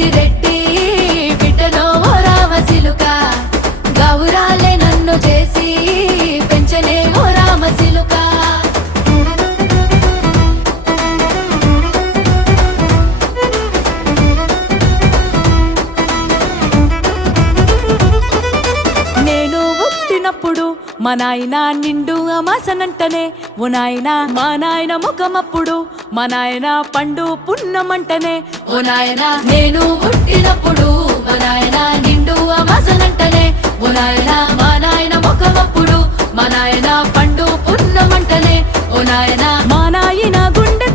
పెద్దిరెడ్డి బిడ్డలో ఓ రామసిలుక గౌరాలే నన్ను చేసి పెంచనే ఓ రామసిలుక నేను పుట్టినప్పుడు మా నాయన నిండు అమాసనంటనే ఓ నాయన మా నాయన ముఖమప్పుడు మా నాయన పండు పున్నమంటనే ఓ నాయన నేను పుట్టినప్పుడు మా నాయన నిండు అమాసనంటనే ఓ నాయన మా నాయన ముఖమప్పుడు మా నాయన పండు పున్నమంటనే ఓ నాయన మా నాయన గుండె